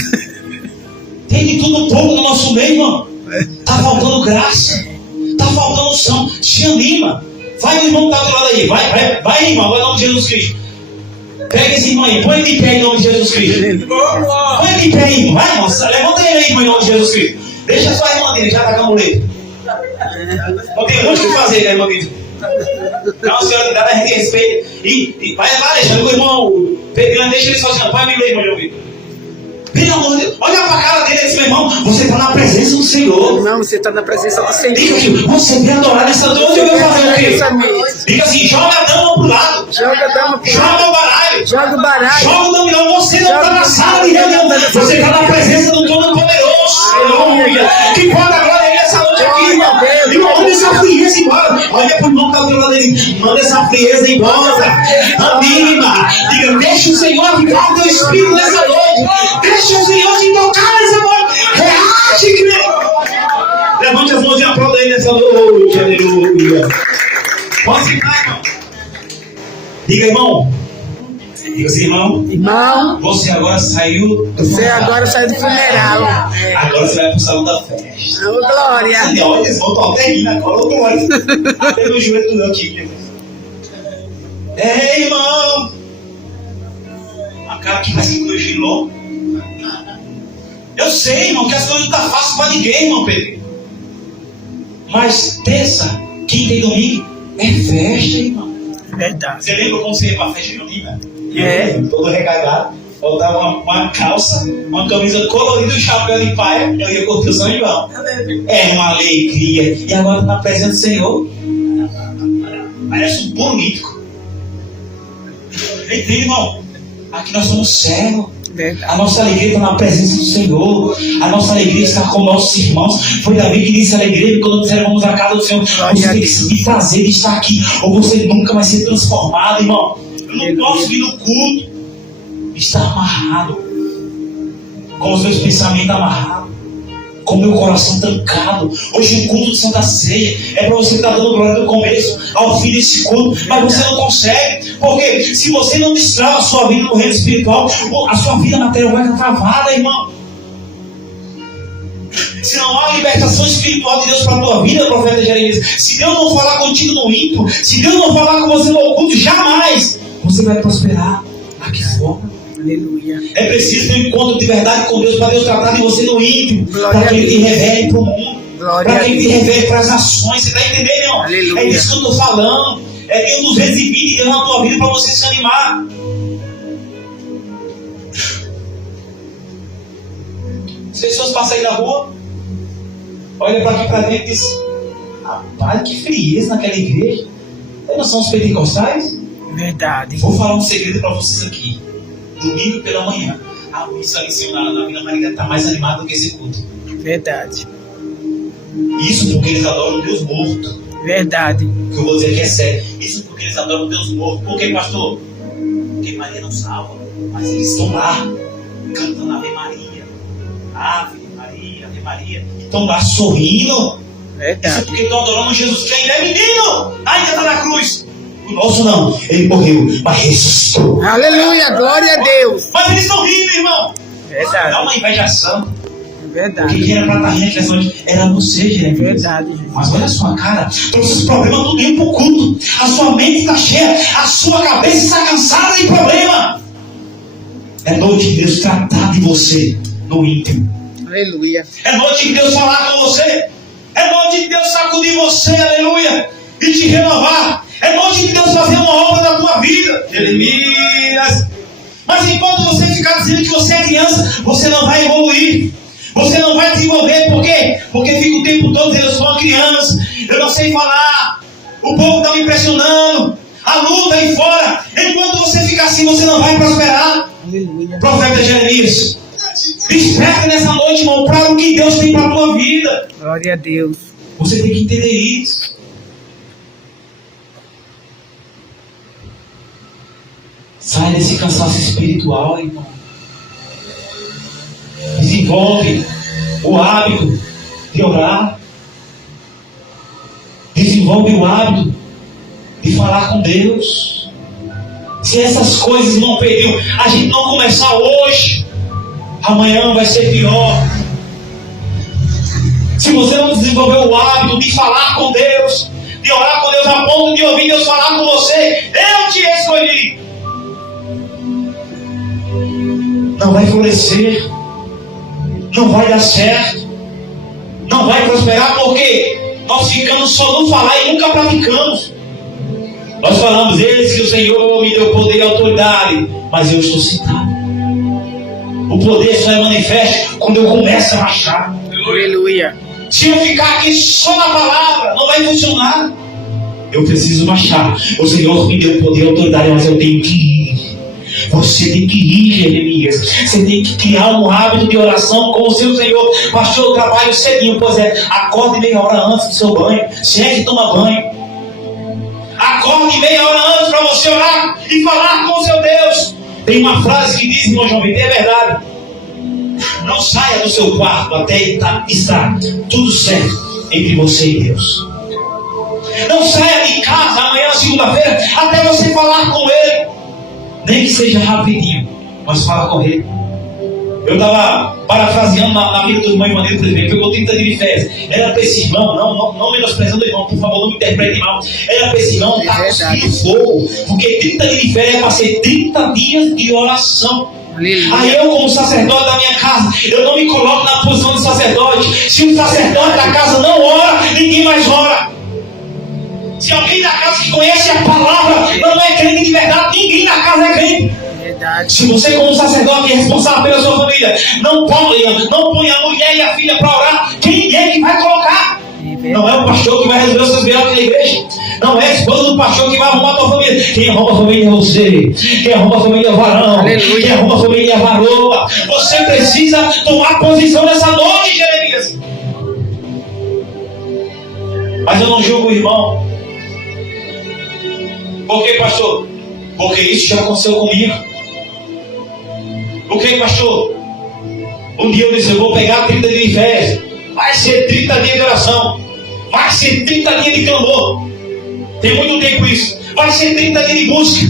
Tem de tudo um pouco no nosso meio, irmão. Está faltando graça. Está faltando unção. Se anima. Vai o irmão que está do lado aí. Vai, irmão, vai em nome de Jesus Cristo. Pega esse irmão aí. Põe ele de pé em nome de Jesus Cristo. Põe ele de pé aí, irmão. Vai, irmão. Levanta ele aí, irmão, em nome de Jesus Cristo. Deixa sua irmã dele, já está com a muleta. Não tem muito o que fazer, né, irmão? Dá uma senhora de idade, a gente respeita. E vai lá, deixa o irmão. Deixa ele sozinho. Põe a Bíblia aí, irmão, de ouvido. Pelo amor de Deus, olha para a cara dele e diz: meu irmão, você está na presença do Senhor. Irmão, você está na presença do Senhor. Diga que você vem adorar nessa noite. Você vai fazer o quê? Diga assim: joga a dama pro lado. Joga a dama pro lado. Joga o baralho. Joga o baralho. Joga o dominó. Você não está na sala de reunião. Você está na presença do Todo-Poderoso. Aleluia. Que pode agora nessa noite aqui, irmão. Irmão, manda essa frieza embora. Olha pro irmão que está do lado dele. Manda essa frieza embora. Anima. Diga: deixa o Senhor ficar o teu espírito nessa noite. Deixa o Senhor te tocar nessa noite. Reage, crente. Levante as mãos e aplauda ele nessa noite. Aleluia. Pode ficar, irmão. Diga, irmão. Diga assim, irmão. Irmão, Você agora saiu do você funeral. agora sai do funeral. Agora você vai para o salão da festa. Ô, glória. Olha, eles vão estar até rindo agora. Ô, glória. Até meu joelho do aqui. É, irmão. A cara que vai se corrigir. Eu sei, irmão, que as coisas não estão fáceis para ninguém, irmão Pedro. Mas terça, quinta e domingo é festa, irmão. Verdade. Você lembra como você ia para a festa junina? É. Todo recarregado, botava uma calça, uma camisa colorida e um chapéu de paia, eu ia curtir o São João. É uma alegria. E agora na presença do Senhor, parece um político. Entende, irmão? Aqui nós somos cegos. A nossa alegria está na presença do Senhor. A nossa alegria está com nossos irmãos. Foi Davi que disse: alegria quando disseram vamos à casa do Senhor. Você tem que sentir prazer de estar aqui, ou você nunca vai ser transformado, irmão. Eu não posso vir no culto e está amarrado, com os meus pensamentos amarrados, com o meu coração trancado. Hoje o culto de Santa Ceia é para você estar dando glória do começo ao fim desse culto, mas você não consegue, porque se você não destrava a sua vida no reino espiritual, a sua vida material vai estar travada, irmão. Se não há libertação espiritual de Deus para a tua vida, profeta Jeremias, se Deus não falar contigo no íntimo, se Deus não falar com você no oculto, jamais você vai prosperar. Ah, que forma. Aleluia. É preciso ter um encontro de verdade com Deus, para Deus tratar de você no íntimo, para que Ele te revele para o mundo, para que Ele te revele para as nações. Você está entendendo, irmão? Aleluia. É disso que eu estou falando. É que um 220 de Deus na tua vida para você se animar. As pessoas passam aí na rua, olha para aqui para dentro e diz: rapaz, que frieza naquela igreja. Eles não são os pentecostais? Verdade. Vou falar um segredo para vocês aqui. Domingo pela manhã, a missa ali em cima na Vila Maria está mais animada do que esse culto. Verdade. Isso porque eles adoram Deus morto. Verdade. O que eu vou dizer aqui é sério. Isso porque eles adoram Deus morto. Por quê, pastor? Porque Maria não salva, mas eles estão lá cantando Ave Maria. Ave Maria, Ave Maria. Estão lá sorrindo. Verdade. Isso porque estão adorando Jesus que ainda é menino. Ainda está na cruz. O nosso não. Ele morreu, mas ressuscitou. Aleluia. Glória a Deus. Mas eles estão rindo, irmão. Verdade. Dá uma invejação. Verdade. Porque quem era para estar rindo nessa noite era você, Jeremias. Verdade. Mas olha a sua cara, todos os problemas tudo indo pro culto. A sua mente está cheia, a sua cabeça está cansada de problema. É noite de Deus tratar de você no íntimo. Aleluia. É noite de Deus falar com você. É noite de Deus sacudir você, aleluia, e te renovar. É noite de Deus fazer uma obra da tua vida, Jeremias. Mas enquanto você ficar dizendo que você é criança, você não vai evoluir. Você não vai desenvolver. Por quê? Porque fica o tempo todo dizendo: eu sou uma criança, eu não sei falar, o povo está me impressionando, a luta aí fora. Enquanto você ficar assim, você não vai prosperar. Aleluia. Profeta Jeremias, desperta nessa noite, irmão, para o que Deus tem para a tua vida. Glória a Deus. Você tem que entender isso. Sai desse cansaço espiritual, irmão. Desenvolve o hábito de orar. Desenvolve o hábito de falar com Deus. Se essas coisas não periam, a gente não começar hoje, amanhã vai ser pior. Se você não desenvolver o hábito de falar com Deus, de orar com Deus a ponto de ouvir Deus falar com você: eu te escolhi, não vai florescer, não vai dar certo, não vai prosperar, porque nós ficamos só no falar e nunca praticamos. Nós falamos: eis que o Senhor me deu poder e autoridade, mas eu estou sentado. O poder só é manifesto quando eu começo a marchar. Aleluia. Se eu ficar aqui só na palavra, não vai funcionar. Eu preciso marchar. O Senhor me deu poder e autoridade, mas eu tenho que ir. Você tem que ir, Jeremias. Você tem que criar um hábito de oração com o seu Senhor. Pastor, eu trabalho cedinho. Pois é, acorde meia hora antes do seu banho. Chegue e toma banho. Acorde meia hora antes para você orar e falar com o seu Deus. Tem uma frase que diz, irmão João Vitor, é verdade: não saia do seu quarto até estar tudo certo entre você e Deus. Não saia de casa amanhã, segunda-feira, até você falar com Ele. Nem que seja rapidinho, mas fala com Ele. Eu estava parafraseando na vida do irmão Ivanildo, por exemplo. Pegou 30 dias de férias. Era para esse irmão, não menosprezando o irmão, por favor, não me interprete mal. Era para esse irmão estar cuspindo fogo, porque 30 dias de férias é para ser 30 dias de oração. Aí eu, como sacerdote da minha casa, eu não me coloco na posição de sacerdote. Se o sacerdote da casa não ora, ninguém mais ora. Se alguém da casa que conhece a palavra não é crente de verdade, ninguém da casa é crente. Verdade. Se você, como sacerdote, é responsável pela sua família, não põe a mulher e a filha para orar, quem é que vai colocar? Não é o pastor que vai resolver os seus B.O. na igreja. Não é a esposa do pastor que vai arrumar a tua família. Quem arruma a família é você. Quem arruma a família é o varão. Aleluia. Quem arruma a família é a varoa. Você precisa tomar posição nessa noite, Jeremias. Mas eu não julgo o irmão. Por quê, pastor? Porque isso já aconteceu comigo. O que, pastor? Um dia eu disse, eu vou pegar 30 dias de férias. Vai ser 30 dias de oração. Vai ser 30 dias de clamor. Tem muito tempo isso. Vai ser 30 dias de busca.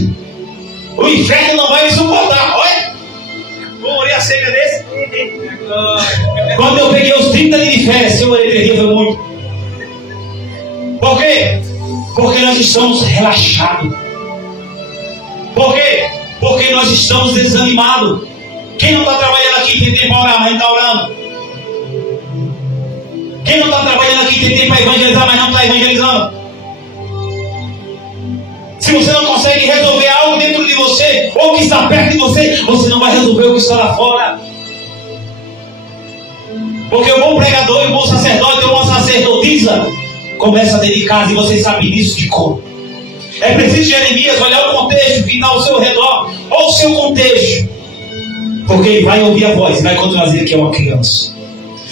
O inferno não vai me suportar. Olha. Vou orei a cega desse. Quando eu peguei os 30 dias de férias, eu orei terrível muito. Por quê? Porque nós estamos relaxados. Por quê? Porque nós estamos desanimados. Quem não está trabalhando aqui tem tempo para orar, mas não está orando? Quem não está trabalhando aqui tem tempo para evangelizar, mas não está evangelizando? Se você não consegue resolver algo dentro de você, ou que está perto de você, você não vai resolver o que está lá fora. Porque o bom pregador e o bom sacerdote, ou uma sacerdotisa, começa dentro de casa, e você sabe disso de como. É preciso, Jeremias, olhar o contexto que está ao seu redor, ou o seu contexto. Porque ele vai ouvir a voz e vai continuar dizendo que é uma criança.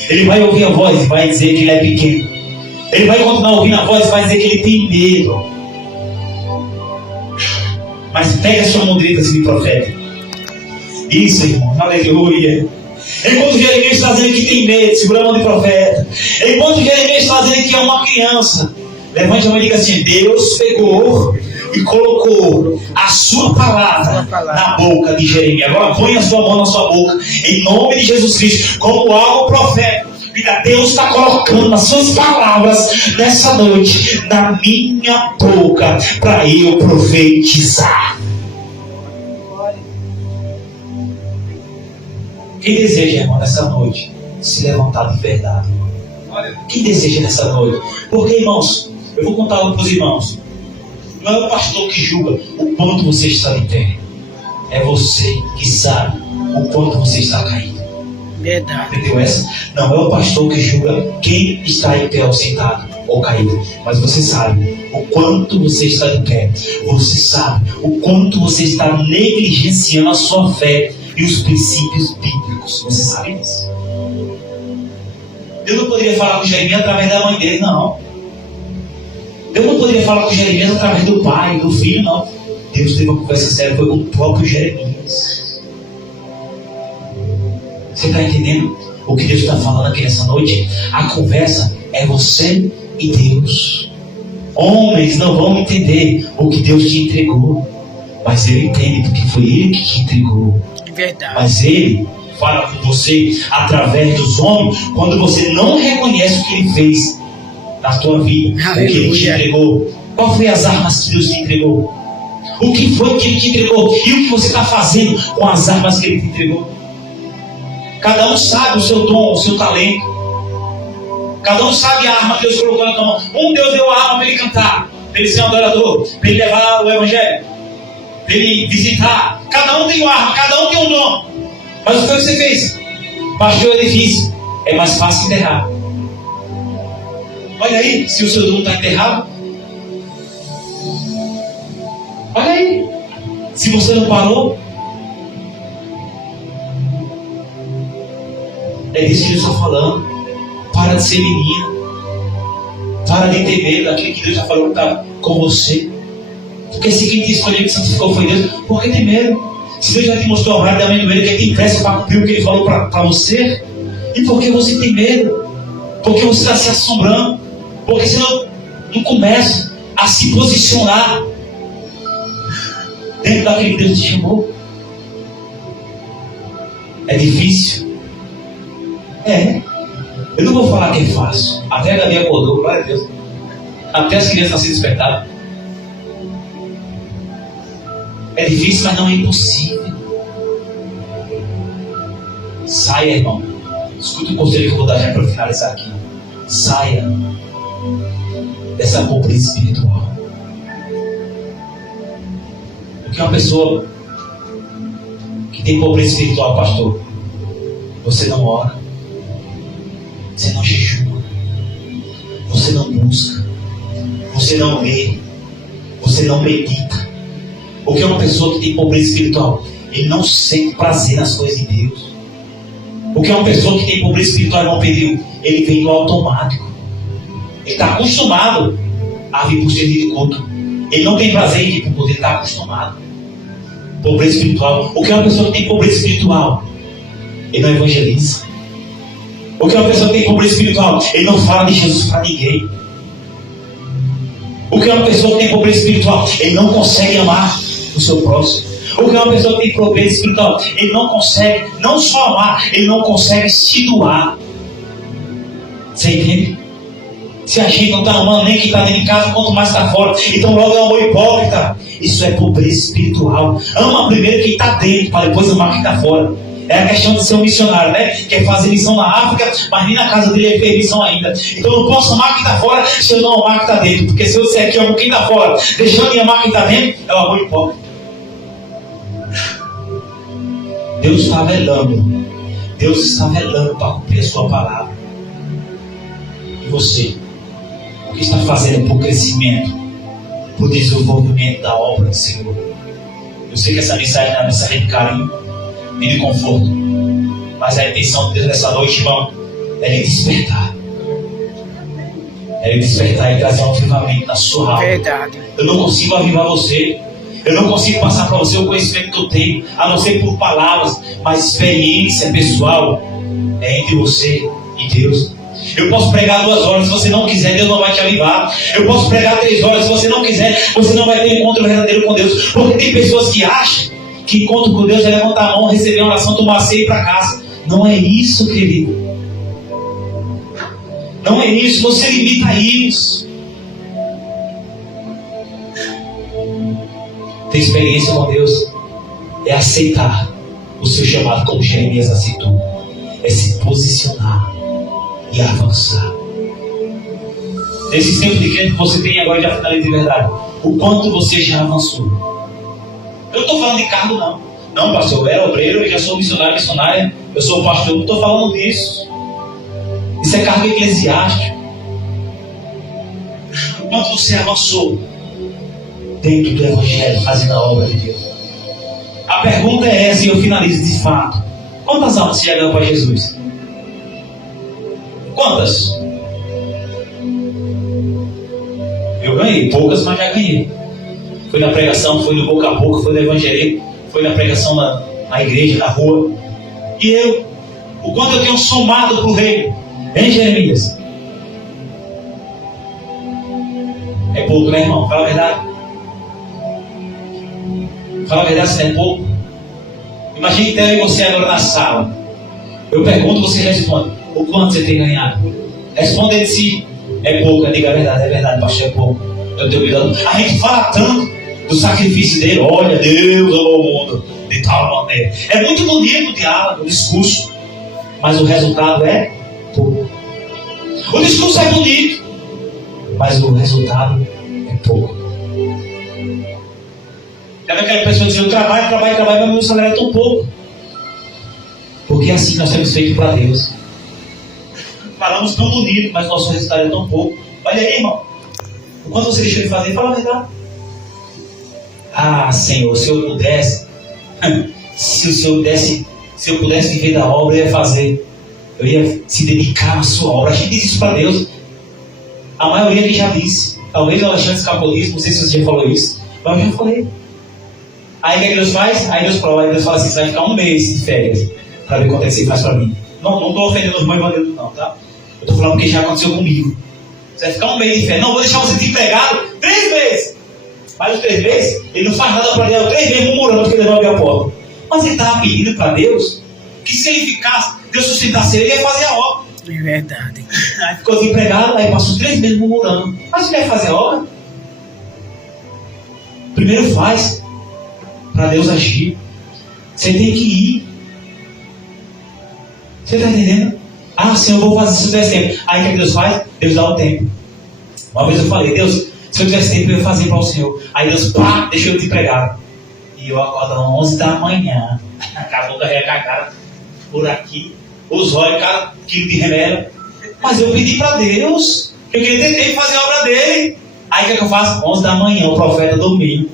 Ele vai ouvir a voz e vai dizer que ele é pequeno. Ele vai continuar ouvindo a voz e vai dizer que ele tem medo. Mas pega a sua mudrita de profeta. Isso, irmão, aleluia. Enquanto Jeremias está dizendo que tem medo, segura a mão de profeta. Enquanto Jeremias está dizendo que é uma criança, levante a mão e diga assim: Deus pegou e colocou a sua palavra na boca de Jeremias. Agora põe a sua mão na sua boca, em nome de Jesus Cristo, como algo profético. Deus está colocando as suas palavras nessa noite na minha boca para eu profetizar. Quem deseja, irmão, nessa noite se levantar de verdade? Quem deseja nessa noite? Porque, irmãos, eu vou contar algo para os irmãos. Não é o pastor que julga o quanto você está de pé. É você que sabe o quanto você está caído. Verdade. Entendeu essa? Não é o pastor que julga quem está em pé ou sentado ou caído. Mas você sabe o quanto você está de pé. Você sabe o quanto você está negligenciando a sua fé e os princípios bíblicos. Você sabe disso. Deus não poderia falar com Jeremias através da mãe dele, não. Deus não poderia falar com Jeremias através do pai, do filho, não. Deus teve uma conversa séria, foi com o próprio Jeremias. Você está entendendo o que Deus está falando aqui nessa noite? A conversa é você e Deus. Homens não vão entender o que Deus te entregou, mas Ele entende porque foi Ele que te entregou. Verdade. Mas Ele fala com você através dos homens quando você não reconhece o que Ele fez na tua vida. Aleluia. O que Ele te entregou. Qual foi as armas que Deus te entregou? O que foi que Ele te entregou? E o que você está fazendo com as armas que Ele te entregou? Cada um sabe o seu dom, o seu talento. Cada um sabe a arma que Deus colocou na tua mão. Deus deu a arma para ele cantar, para ele ser um adorador, para ele levar o evangelho, para ele visitar. Cada um tem uma arma, cada um tem um dom. Mas o que você fez? Baixou o edifício. É mais fácil enterrar. Olha aí, se o seu dom está enterrado. Olha aí. Se você não parou. É disso que Deus está falando. Para de ser menina. Para de ter medo daquilo que Deus já falou que está com você. Porque se quem te escolheu que santificou foi Deus, por que tem medo? Se Deus já te mostrou a vara da amendoeira, que tem pressa para cumprir o que Ele falou para você. E por que você tem medo? Porque você está se assombrando. Porque você não começa a se posicionar dentro daquele que Deus te chamou. É difícil? É. Eu não vou falar que é fácil. Até a Gabi acordou, glória a Deus. Até as crianças estão sendo despertadas. É difícil, mas não é impossível. Saia, irmão. Escute o conselho que eu vou dar já para finalizar aqui. Saia dessa pobreza espiritual. Porque uma pessoa que tem pobreza espiritual, pastor, você não ora. Você não jejua, você não busca, você não lê, você não medita. Porque é uma pessoa que tem pobreza espiritual, ele não sente prazer nas coisas de Deus. Porque é uma pessoa que tem pobreza espiritual, irmão Pedrinho, ele vem no automático. Ele está acostumado a vir por serviço de culto. Ele não tem prazer em vir por culto, ele está acostumado. Pobreza espiritual. O que é uma pessoa que tem pobreza espiritual? Ele não evangeliza. O que é uma pessoa que tem pobreza espiritual? Ele não fala de Jesus para ninguém. O que é uma pessoa que tem pobreza espiritual? Ele não consegue amar o seu próximo. O que é uma pessoa que tem pobreza espiritual? Ele não consegue, não só amar, ele não consegue se doar. Você entende? Se a gente não está amando nem quem está dentro de casa, quanto mais está fora. Então logo é um amor hipócrita. Isso é pobreza espiritual. Ama primeiro quem está dentro, para depois amar quem está fora. É a questão de ser um missionário, né? Quer fazer missão na África, mas nem na casa dele ele fez missão ainda. Então eu não posso amar quem está fora se eu não amar quem está dentro. Porque se eu disser que amo quem está fora, deixando de amar quem está dentro, é o amor hipócrita. Deus está velando. Deus está velando para cumprir a sua palavra. E você? O que está fazendo para o crescimento, para o desenvolvimento da obra do Senhor? Eu sei que essa mensagem é uma mensagem de carinho e de conforto, mas a intenção de Deus nessa noite, irmão, é lhe despertar. É lhe despertar e trazer um avivamento na sua alma. Verdade. Eu não consigo avivar você. Eu não consigo passar para você o conhecimento que eu tenho, a não ser por palavras, mas experiência pessoal é entre você e Deus. Eu posso pregar 2 horas, se você não quiser, Deus não vai te avivar. Eu posso pregar 3 horas, se você não quiser, você não vai ter encontro verdadeiro com Deus. Porque tem pessoas que acham que encontro com Deus é levantar a mão, receber uma oração, tomar ceia e ir para casa. Não é isso, querido. Não é isso, não se limita a isso. Ter experiência com Deus é aceitar o seu chamado, como Jeremias aceitou. É se posicionar e avançar. Nesses tempos de crente que você tem agora, já finaliza de verdade, o quanto você já avançou. Eu não estou falando de cargo, não. Não, pastor, eu era obreiro, eu já sou missionária, eu sou pastor, não estou falando disso. Isso é cargo eclesiástico. O quanto você avançou dentro do Evangelho, fazendo a obra de Deus. A pergunta é essa e eu finalizo de fato. Quantas almas você já ganhou para Jesus? Quantas? Eu ganhei, poucas, mas já ganhei. Foi na pregação, foi no boca a boca, foi no evangelho, foi na pregação na igreja, na rua. E eu, o quanto eu tenho somado para o reino, hein, Jeremias? É pouco, né, irmão? Fala a verdade. Fala a verdade, se é pouco. Imagine que eu e você agora na sala. Eu pergunto, você responde. O quanto você tem ganhado? Responda de si. É pouco, diga a verdade, pastor, é pouco. Eu tenho cuidado. A gente fala tanto do sacrifício dele. Olha, Deus amou o mundo de tal maneira. É muito bonito o diálogo, o discurso, mas o resultado é pouco. O discurso é bonito, mas o resultado é pouco. Deve aquela pessoa dizer, eu trabalho, mas meu salário é tão pouco. Porque é assim que nós temos feito para Deus. Falamos tão bonito, mas nosso resultado é tão pouco. Olha aí, irmão. O quanto você deixou de fazer, fala a verdade. Ah, Senhor, se eu pudesse, se eu pudesse viver da obra, eu ia fazer. Eu ia se dedicar à sua obra. A gente diz isso para Deus. A maioria que já disse. Talvez o Alexandre escapou disso, não sei se você já falou isso, mas eu já falei. Aí o que Deus faz? Aí Deus fala assim, você vai ficar 1 mês de férias para ver quanto é que você faz para mim. Não estou ofendendo os irmãos evangélicos não, tá? Eu estou falando porque já aconteceu comigo. Você vai ficar 1 mês de férias. Não, vou deixar você desempregado 3 meses. Mas os 3 meses, ele não faz nada para Deus. 3 meses murmurando porque ele não abriu a porta. Mas ele estava pedindo para Deus que se ele ficasse, Deus sustentasse ele, ia fazer a obra. É verdade. Aí ficou desempregado, aí passou 3 meses murmurando. Mas você vai fazer a obra? Primeiro faz, para Deus agir. Você tem que ir. Você está entendendo? Ah, Senhor, eu vou fazer isso tivesse tempo. Aí o que Deus faz? Deus dá o tempo. Uma vez eu falei, Deus, se eu tivesse tempo, eu ia fazer para o Senhor. Aí Deus, pá, deixou eu desempregado. E eu acordo às 11 da manhã. Acabou de carregar a cara por aqui. Os olhos, cada quilo de remédio. Mas eu pedi para Deus. Eu queria ter tempo de fazer a obra dele. Aí o que eu faço? 11 da manhã, o profeta dormindo.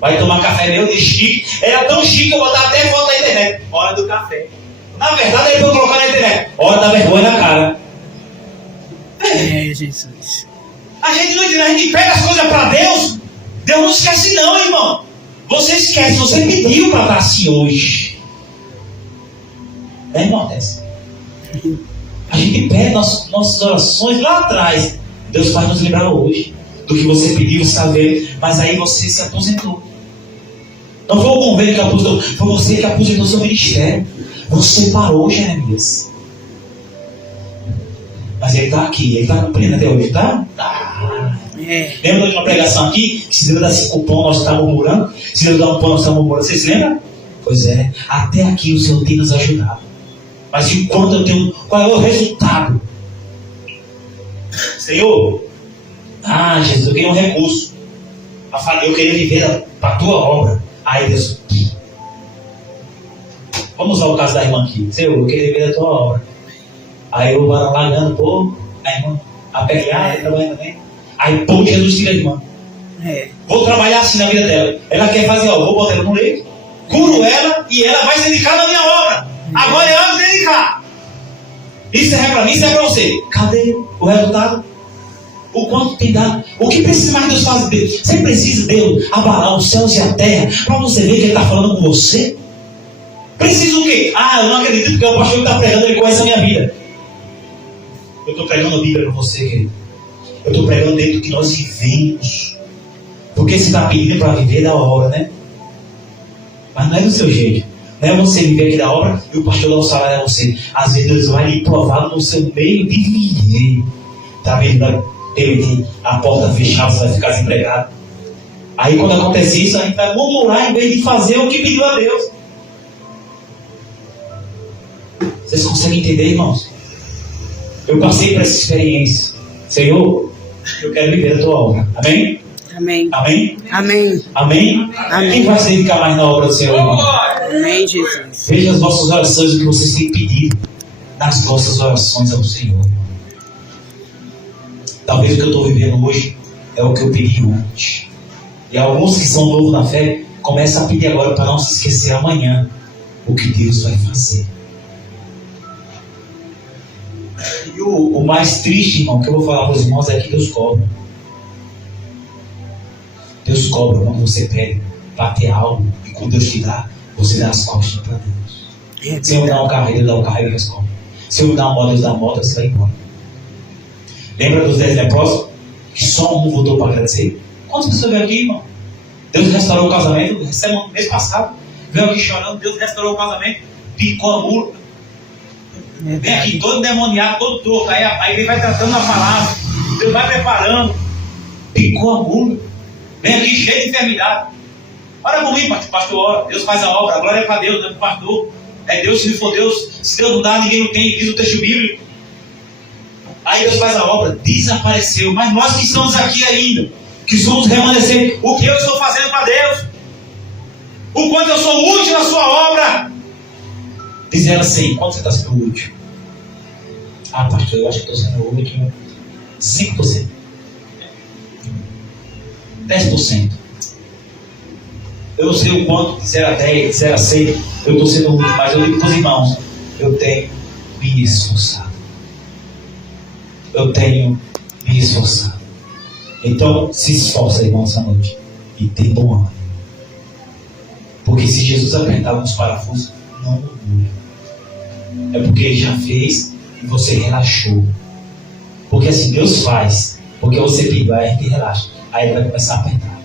Vai tomar café meu de chique. Era tão chique que eu botava até foto na internet. Hora do café. Na verdade, ele foi colocar na internet. Hora da vergonha na cara. É, Jesus. A gente não entende, a gente pega as coisas para Deus. Deus não esquece não, irmão. Você esquece, você pediu para estar assim hoje. É, irmão, a gente pede nossas orações lá atrás. Deus vai nos lembrar hoje do que você pediu, saber, mas aí você se aposentou. Não foi o governo que aposentou, foi você que aposentou seu ministério. Você parou, Jeremias. Mas ele está aqui, ele está cumprindo até hoje, tá? Lembra de uma pregação aqui? Que se Deus dá 5 pão, nós estamos murmurando. Se Deus dá um pão, nós estamos murmurando. Vocês lembram? Pois é, até aqui o Senhor tem nos ajudado. Mas enquanto eu tenho, qual é o resultado? Senhor, Jesus, eu queria um recurso. Eu queria viver para a tua obra. Aí Deus, vamos usar o caso da irmã aqui. Senhor, eu queria viver a tua obra. Aí eu vou lá ganhando pouco, a irmã, a pegar, trabalhando também. Aí pô, Jesus tira a irmã. Vou trabalhar assim na vida dela. Ela quer fazer, vou botar ela no leito, curo ela e ela vai se dedicar na minha obra. Agora é hora de dedicar. Isso é para mim, isso é para você. Cadê o resultado? O quanto tem dado? O que precisa mais Deus fazer? Deus? Você precisa Deus abalar os céus e a terra para você ver que Ele está falando com você? Precisa o quê? Eu não acredito porque o pastor que está pregando, ele conhece a minha vida. Eu estou pregando a Bíblia para você, querido. Eu estou pregando dentro do que nós vivemos. Porque você está pedindo para viver da obra, né? Mas não é do seu jeito. Não é você viver aqui da obra e o pastor dá o salário a você. Às vezes Deus vai lhe provar no seu meio de viver. Está vendo? Ele a porta fechada, você vai ficar desempregado. Aí quando acontece isso, a gente vai murmurar em vez de fazer o que pediu a Deus. Vocês conseguem entender, irmãos? Eu passei por essa experiência. Senhor, eu quero viver a tua obra. Amém? Amém. Amém? Amém. Amém? Amém. Quem vai se dedicar mais na obra do Senhor, irmão? Amém, Jesus. Veja as vossas orações, o que vocês têm pedido nas vossas orações ao Senhor. Talvez o que eu estou vivendo hoje é o que eu pedi antes. E alguns que são novos na fé começam a pedir agora para não se esquecer amanhã o que Deus vai fazer. E o mais triste, irmão, que eu vou falar para os irmãos é que Deus cobra. Deus cobra quando você pede para ter algo e quando Deus te dá, você dá as costas para Deus. Se eu dar um carro, Ele dá o carro e Deus cobra. Se eu dar uma moto, Deus dá a moto, você vai embora. Lembra dos 10 leprosos? Que só um voltou para agradecer? Quantas pessoas veio aqui, irmão? Deus restaurou o casamento. Mês passado, veio aqui chorando. Deus restaurou o casamento. Picou a mula. Vem aqui todo endemoniado, todo torto. Aí ele vai tratando a palavra. Deus vai preparando. Picou a mula. Vem aqui cheio de enfermidade. Ora comigo, pastor, ora. Deus faz a obra. A glória é para Deus, não é para o pastor. É Deus, se não for Deus. Se Deus não dá, ninguém não tem. Diz o texto bíblico. Aí Deus faz a obra, desapareceu. Mas nós que estamos aqui ainda, que somos remanescentes, o que eu estou fazendo para Deus? O quanto eu sou útil na sua obra? Diz ela assim, quanto você está sendo útil? Pastor, eu acho que estou sendo útil 5%. 10%. Eu não sei o quanto, de 0 a 10, de 0 a 100, eu estou sendo útil, mas eu digo para os irmãos, eu tenho me esforçado. Eu tenho me esforçado. Então, se esforça, irmão, essa noite. E tem bom ânimo. Porque se Jesus apertar alguns parafusos, não murmure. É porque Ele já fez e você relaxou. Porque assim, Deus faz. Porque você pediu, aí a gente relaxa. Aí Ele vai começar a apertar.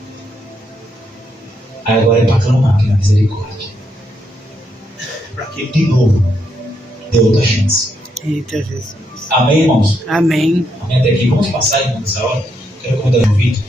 Aí agora é para clamar aqui na misericórdia. Para que Ele de novo dê outra chance. Eita, Jesus. Amém, irmãos? Amém. Amém até aqui. Vamos passar, irmão, nessa hora. Quero convidar o Vitor.